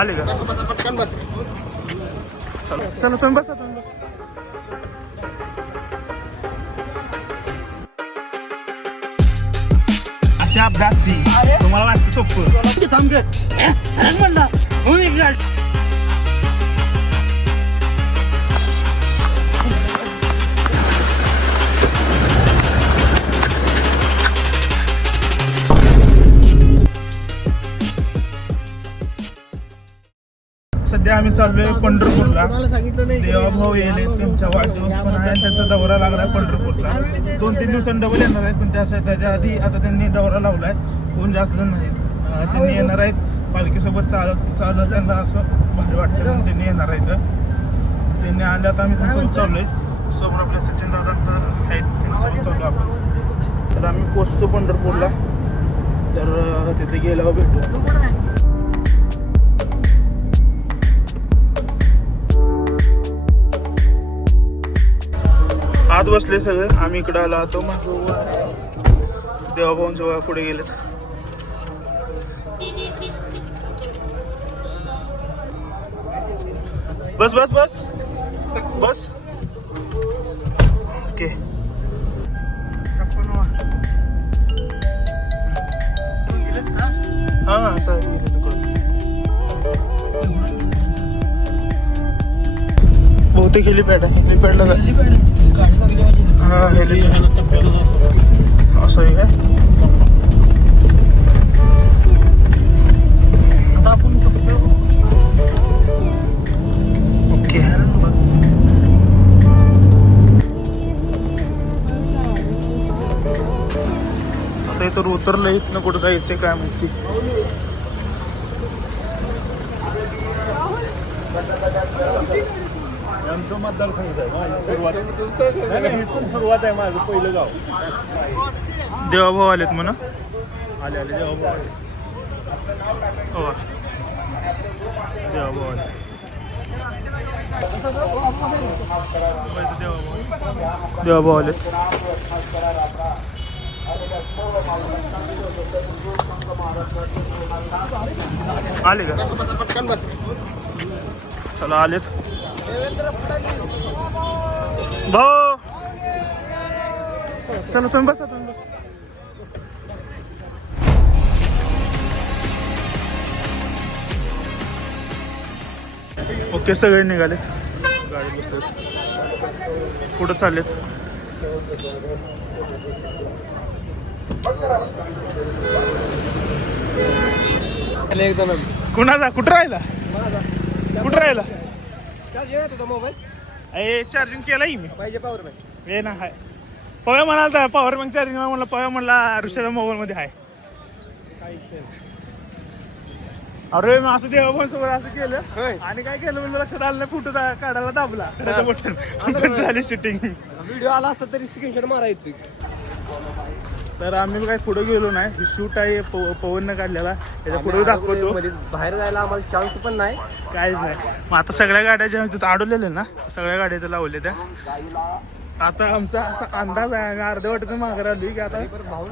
आले का? पटकन बस. चला चला तुम्ही बसा अशा अभ्यास तुम्हाला वाटतं सोपं थांब म्हणला सध्या आम्ही चाललोय पंढरपूरला. देवाभाऊ येले त्यांचा वाढदिवस पण आहे, त्यांचा दौरा लागलाय पंढरपूरचा. 2-3 दिवसांनी डबल येणार आहेत, पण त्याच्या आधी आता त्यांनी दौरा लावलाय. कोण जास्त जण नाहीत, त्यांनी येणार आहेत पालखीसोबत चालत त्यांना असं भारी वाटतं म्हणून त्यांनी येणार आहेत. त्यांनी आल्यात आम्ही त्यांच्यासोबत चाललोय. समोर आपल्या सचिन दादा आहेत, त्यांच्यासोबत चाललो आपण. तर आम्ही पोचतो पंढरपूरला, तर तिथे गेल्यावर भेटू. आत बसले सगळे, आम्ही इकडे आलो होतो. देवाभाऊंच्या पुढे गेलेत. बस बस बस बस. ओके. हा सर बहुतेक हेलिपॅड आहे. हेलिपॅडला हा हेलिपॅड असं आहे काय? आता आपण ओके. आता इथं उतरलं, इथनं कुठं जायचंय काय माहिती. आमचं मतदारसंघ आहे, माझी सुरुवात आहे, माझं पहिलं गाव. देवाभाऊ आलेत म्हणा. आले देवाभाऊ आले. हो देवाभाऊ आले. देवाभाऊ आलेत. आले का? पटकन बस. चला आलेत भाऊ. चला तुम्ही बसा ओके. सगळे निघालेत, गाडी बसलेत, पुढे चाललेत. कुणाचा? कुठं राहिला? मोबाईल चार्जिंग केलाय मी. पाहिजे पॉवर बँक हे ना हाय. पव्या म्हणाल पॉवर बँक चार्जिंग म्हणलं. पव्या म्हणला ऋषाच्या मोबाईल मध्ये आहे. अरे मी असं देवाभाऊ सोबत असं केलं आणि काय केलं म्हणलं लक्षात आलं नाही. फोटो काढायला दाबला बटन, झाली शूटिंग. व्हिडिओ आला असता तरी स्क्रीनशॉट मारायची. तर आम्ही काही पुढे गेलो नाही. ही शूट आहे पवननं काढलेला, त्याच्या पुढे दाखवतो. बाहेर जायला आम्हाला चान्स पण नाही, काहीच नाही. मग आता सगळ्या गाड्या ज्या तिथं अडवलेल्या ना, सगळ्या गाड्या इथं लावल्या त्या. आता आमचा असा अंदाज आहे, आम्ही अर्ध्या वाटेतून माघार आली की आता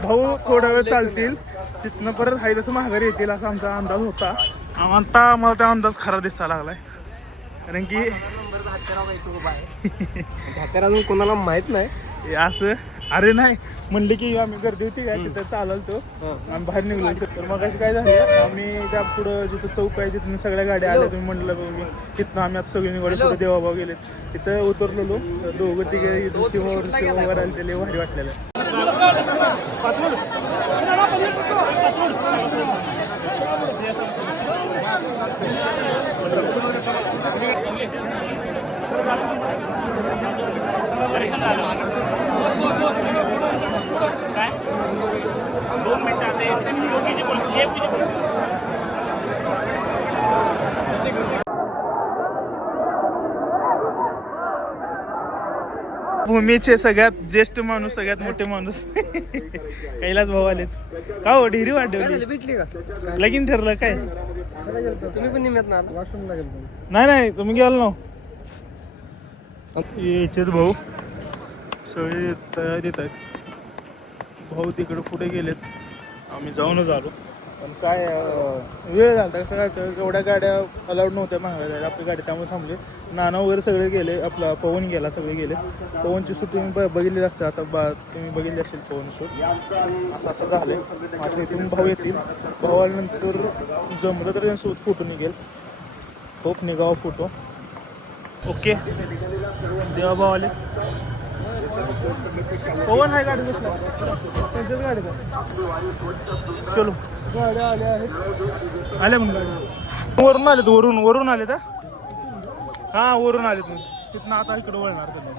भाऊ थोडा वेळ चालतील, तिथनं परत हाय तसं माघारी येतील असा आमचा अंदाज होता. आता आम्हाला त्या अंदाज खरा दिसता लागलाय, कारण की अजून कोणाला माहित नाही असं. अरे नाही म्हणले की आम्ही गर्दी होती काय तिथं चालतो, आम्ही बाहेर निघलो. तर मग अशी काय झालं, आम्ही त्या पुढं जिथं चौक आहे तिथून सगळ्या गाड्या आल्या. तुम्ही म्हटलं मी तिथनं आम्ही आता सगळी निघालो, पुढे देवाभाऊ गेले. तिथं उतरलेलो, दोघं तिघे शिवावर आले, ते भारी वाटलेलं. काय 2 मिनिटात योगीची बोलते. भूमीचे सगळ्यात ज्येष्ठ माणूस, सगळ्यात मोठे माणूस कैलास भाऊ आलेत. का हो ढिरी वाढवली? भेटली का? लगीन ठरलं काय? तुम्ही पण निमित्त ना वॉशरूमला गेलो? नाही तुम्ही गेलो ना. याच्यात भाऊ सगळे तयारीत आहेत. भाऊ तिकडे पुढे गेलेत, आम्ही जाऊनच आलो. पण काय वेळ झाला कसं काय एवढ्या गाड्या अलाउड नव्हत्या मागायला आपली गाडी त्यामुळे थांबली. नाना वगैरे सगळे गेले, आपला पवन गेला, सगळे गेले. पवनची शूट तुम्ही बघितली असते आता तुम्ही बघितली असेल पवन शूट. असं झालं. आता इथून भाऊ येतील, भाऊ आल्यानंतर जमलं तर त्यांच्यासोबत फोटो निघेल. Hope निघावा photo. ओके देवा भाऊ आले. पवन आहे गाडी त्यांच्याच गाडी का चलो गाड्या आल्या आहेत. आल्या म्हणून गाडी वरून आलेत, वरून आले तर हां वरून आले तुम्ही तिथनं आता इकडं वळणार तुम्ही.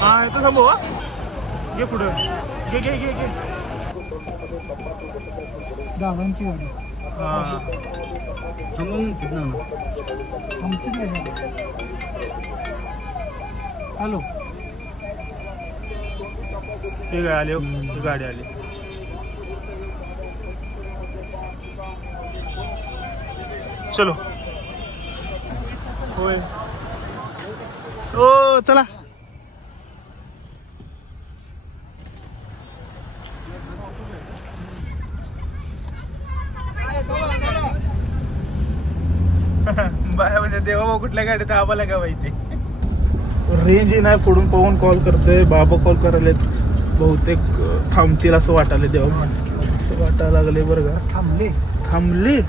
हां इथं थांबू. घे पुढं घे घे घे घे गावांची गाडी हां आमची गाडी. हॅलो हे काय आले ही गाडी आली. चलो होय हो चला. बाय म्हणजे देवा भाऊ कुठल्या गाडीत आम्हाला काय माहिती. रेंज नाही फोडून पवून कॉल करतोय, बाबा कॉल करायलेत. बहुतेक थांबतील असं वाटायला देवा असं वाटायला लागले बरं का. थांबले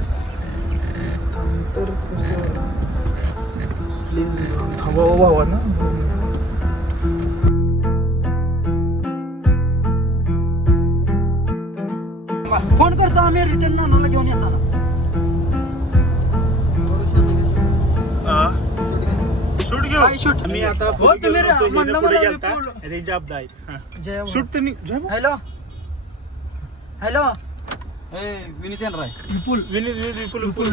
तर प्लीज थांबावं भावा ना. फोन करतो आम्ही रिटर्न नानाला घेऊन येताना. शूट घेऊ शूट मी आता हो तुम्ही म्हणलं मला शूट तुम्ही हॅलो हॅलो विनीत राय विपुल विपुल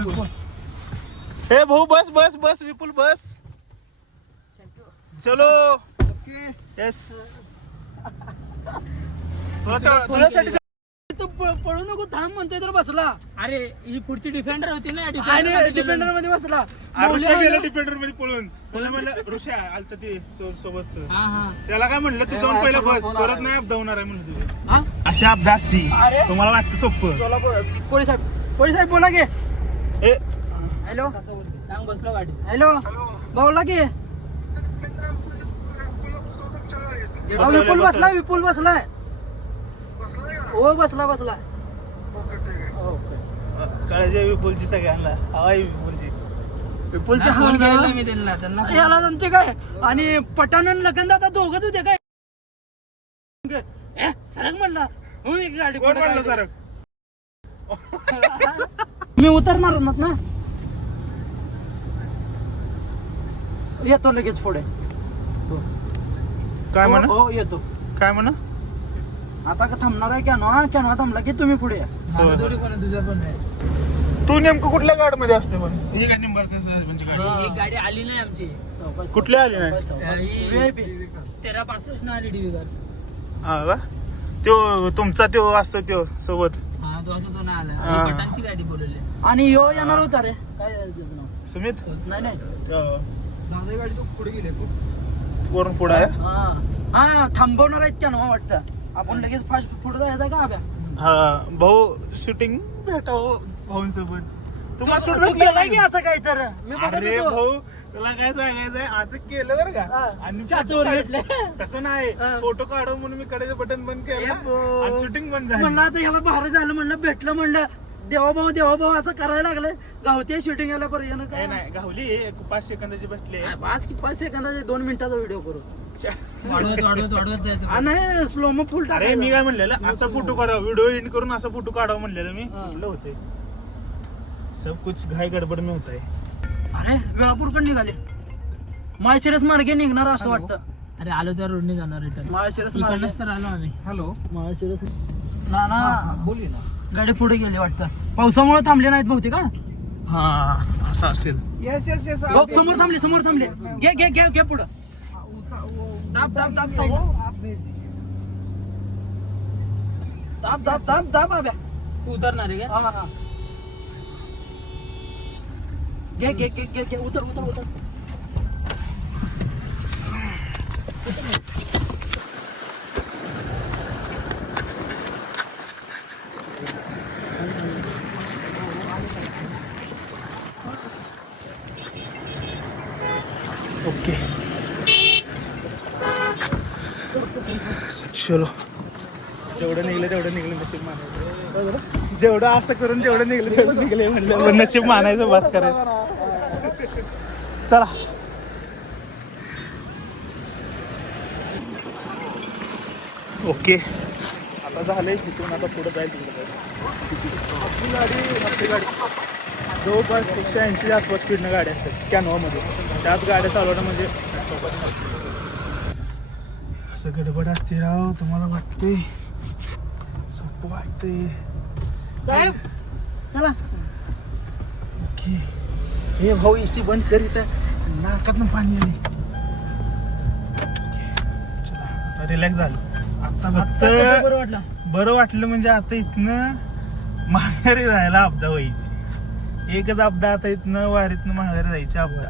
हे भाऊ बस बस बस विपुल बस. चलो येस तुझ्यासाठी पळू नको थांब म्हणतोय तर बसला. अरे ही पुढची डिफेंडर होती ना, डिफेंडर मध्ये बसला. ऋषा गेला डिफेंडर मध्ये पळून. त्याला म्हणलं ऋषा आलत ते सोबत त्याला काय म्हणलं तू जाऊन पहिला बस परत नाही अपदावणार आहे म्हणलं तुझे. अशा अपघात ती तुम्हाला वाटतं सोपं. पोलीस साहेब बोला की. हॅलो सांग बसलो गाडी. हॅलो बोला की. विपुल बसलाय हो बसला काळजी विपुलची सगळ्यांना हवाई विपुलची. विपुलच्या फोन केला मी त्यांना याला जमते काय. आणि पठाण आणि लखन दादा दोघच होते काय. सरक म्हणला गाडी कोण म्हणलं सर मी उतरणार ना येतो लगेच पुढे. काय म्हणा हो येतो. काय म्हणा आता का थांबणार आहे कॅनवा थांबला की तुम्ही पुढे या. थोडी पण तुझा पण नाही. तू नेमकं कुठल्या गाडी मध्ये असते पण ही गाडी म्हणजे गाडी एक गाडी आली नाही आमची. कुठली आली नाही. VIP 1365 न आली डीव्ही कार. हा का तो तुमचा तो असतो तो सोबत. हा तो असं तो नाही आला. हा. आणि पटांची गाडी बोलवली. आणि यो येणार होता रे काय त्याचं नाव सुमित नाही तो गाडी तो पुढे गेले वरून पुढे आहे. हा थांबवणार आहेत कॅनवा वाटतं. आपण लगेच फास्ट पुढे जायचं का अभ्या. हा भाऊ शूटिंग भेटावं भाऊंसोबत. तुम्हाला शूट तू केलाय की असं काय तर मी बघत अरे होतो. भाऊ तुला काय सांगायचंय असं केलं बरं का. आणि काचवर भेटले. तसं नाही फोटो काढव म्हणून मी कडेचं बटन बंद केलं आणि शूटिंग बंद झाली. म्हणलं आता ह्याला बाहेर झालं म्हणलं भेटलं म्हणलं देवाभाऊ असं करायला लागलं. गावते शूटिंग याला पर्यंत काय नाही गावली 5 सेकंदाची भेटले. 5 सेकंदाचे 2 मिनिटाचा व्हिडिओ करू. वाढवत जायचं. नाही स्लोमो फुल अरे मी काय म्हणलेलं असा फोटो काढावा व्हिडिओ एडिट करून असा फोटो काढावा म्हणलेलं मी म्हटलं होते. सब कुछ घाई गडबड में होता है. अरे वेळापूरकडे निघाले. माळशिरस मार्गे निघणार असं वाटतं. अरे आलो त्या रोडने जाणार रिटर्न. माळशिरस इकडनंच तर आलो आम्ही. हॅलो माळशिरस ना बोली ना गाडी पुढे गेली वाटतं. पावसामुळे थांबले नाहीत बहुतेक. हा असं असेल. येस समोर थांबले. घे पुढं. दाब आब्या. तू उतरणार आहे का? हा घे उतर. ओके चलो जेवढं निघलं नशीब मानायचं. जेवढं असं करून जेवढं निघलं तेवढं निघले म्हणलं नशीब मानायचं बस करायचं. चला ओके आता झालंय तिथून आता पुढे जाईल आपली गाडी जवळपास 180 आसपास स्पीडनं गाड्या असतात कॅनोमध्ये. त्यात गाड्या चालवणं म्हणजे असं गडबड असते राव. तुम्हाला वाटते सोपं वाटते साहेब चला. ओके हे भाऊ एसी बंद करीत नाकातनं पाणी आले. चला आता रिलॅक्स झालं. आता फक्त बरं वाटलं. बरं वाटलं म्हणजे आता इथनं माघारी जायला अपदा व्हायची. एकच अपदा आता इथनं वारीतनं माघारी जायची अपदा.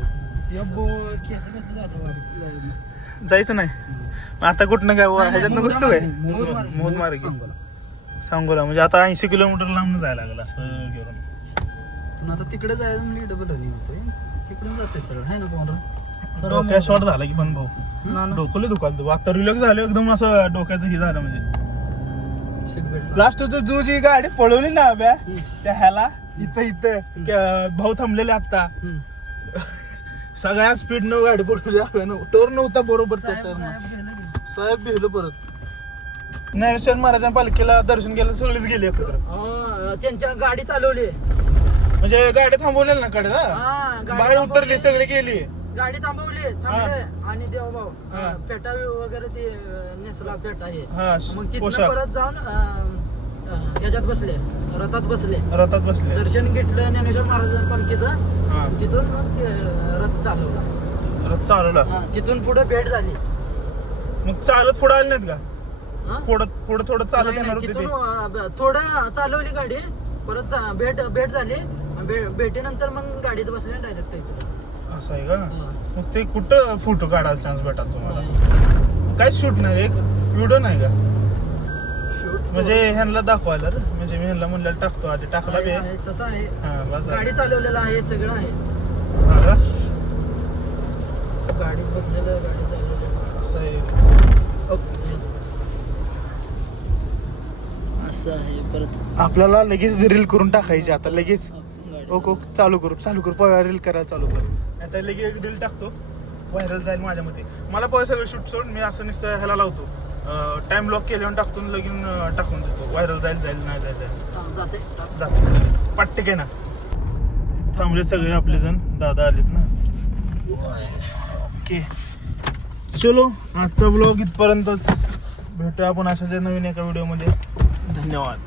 जायचं नाही आता कुठनं काय ह्याच्यातनं गोष्ट काय मोद मार्गी सांगोला म्हणजे आता 80 किलोमीटर लांब जायला लागलं असं घेऊन. पण आता तिकडे जायचं म्हणजे डबल रनिंग होतोय. तिकडून जाते सरळ आहे ना पाहुणा. डोक्यात शॉर्ट झाला की पण भाऊ डोकं दुखाल. आता रिलॅक्स झालं एकदम असं डोक्याचं हे झालं म्हणजे. लास्ट तू जी गाडी पळवली ना अभ्या त्या ह्याला इथं भाऊ थांबलेले आता सगळ्या स्पीड न गाडी पडवली अभ्यानं. टोर नव्हता बरोबर त्या टर्न. साहेब भेलो परत ज्ञानेश्वर महाराजांच्या पालखीला दर्शन घ्यायला सगळेच गेले एकत्र. त्यांच्या गाडी चालवली म्हणजे गाडी थांबवलेली ना कडेला गाडी बाहेर उतरली सगळी गेली. गाडी थांबवले आणि देवभाऊ पेटा वगैरे ते नेसला पेटा आहे. मग तिथनं पोशाख परत जाऊन ह्याच्यात बसले रथात बसले. रथात बसले दर्शन घेतलं ज्ञानेश्वर महाराज पालखीचं. तिथून मग रथ चालवला. रथ चालवला. तिथून पुढे भेट झाली. मग चालत पुढे आले नाहीत का? हा? थोडं चालत नाही, येणार नाही, होते ते. तिथून थोडं चालवली गाडी. परत भेट झाली. भेटीनंतर मग गाडीत बसले डायरेक्ट इकडे. असं आहे का? मग ते कुठं फोटो काढायला चान्स भेटाल तुम्हाला? काय शूट नाही एक व्हिडिओ नाही का? म्हणजे ह्यांना दाखवायला रे. म्हणजे मी ह्यांना म्हणलं टाकतो आधी टाकला बी. तसं आहे. हा बस गाडी चालवलेलं आहे सगळं आहे. हा का? गाडीत बसलेलं गाडी चालवलेलं असं आहे. असं आहे. परत आपल्याला लगेच रील करून टाकायची आता लगेच. ओके चालू करू रील करायला चालू करू. आता लगेच एक रील टाकतो व्हायरल जाईल माझ्या मते. मला पहिले सगळं शूट सोड मी असं नुसतं ह्याला लावतो टाइम लॉक केल्यावर टाकून लगेच टाकून देतो. व्हायरल जाईल नाही जाते लगेच पट्टे काय ना. थांबले सगळे आपले जण दादा आलेत ना. ओके चलो आजचा ब्लॉग इथपर्यंतच. भेटूया आपण अशाच नवीन एका व्हिडिओमध्ये. धन्यवाद.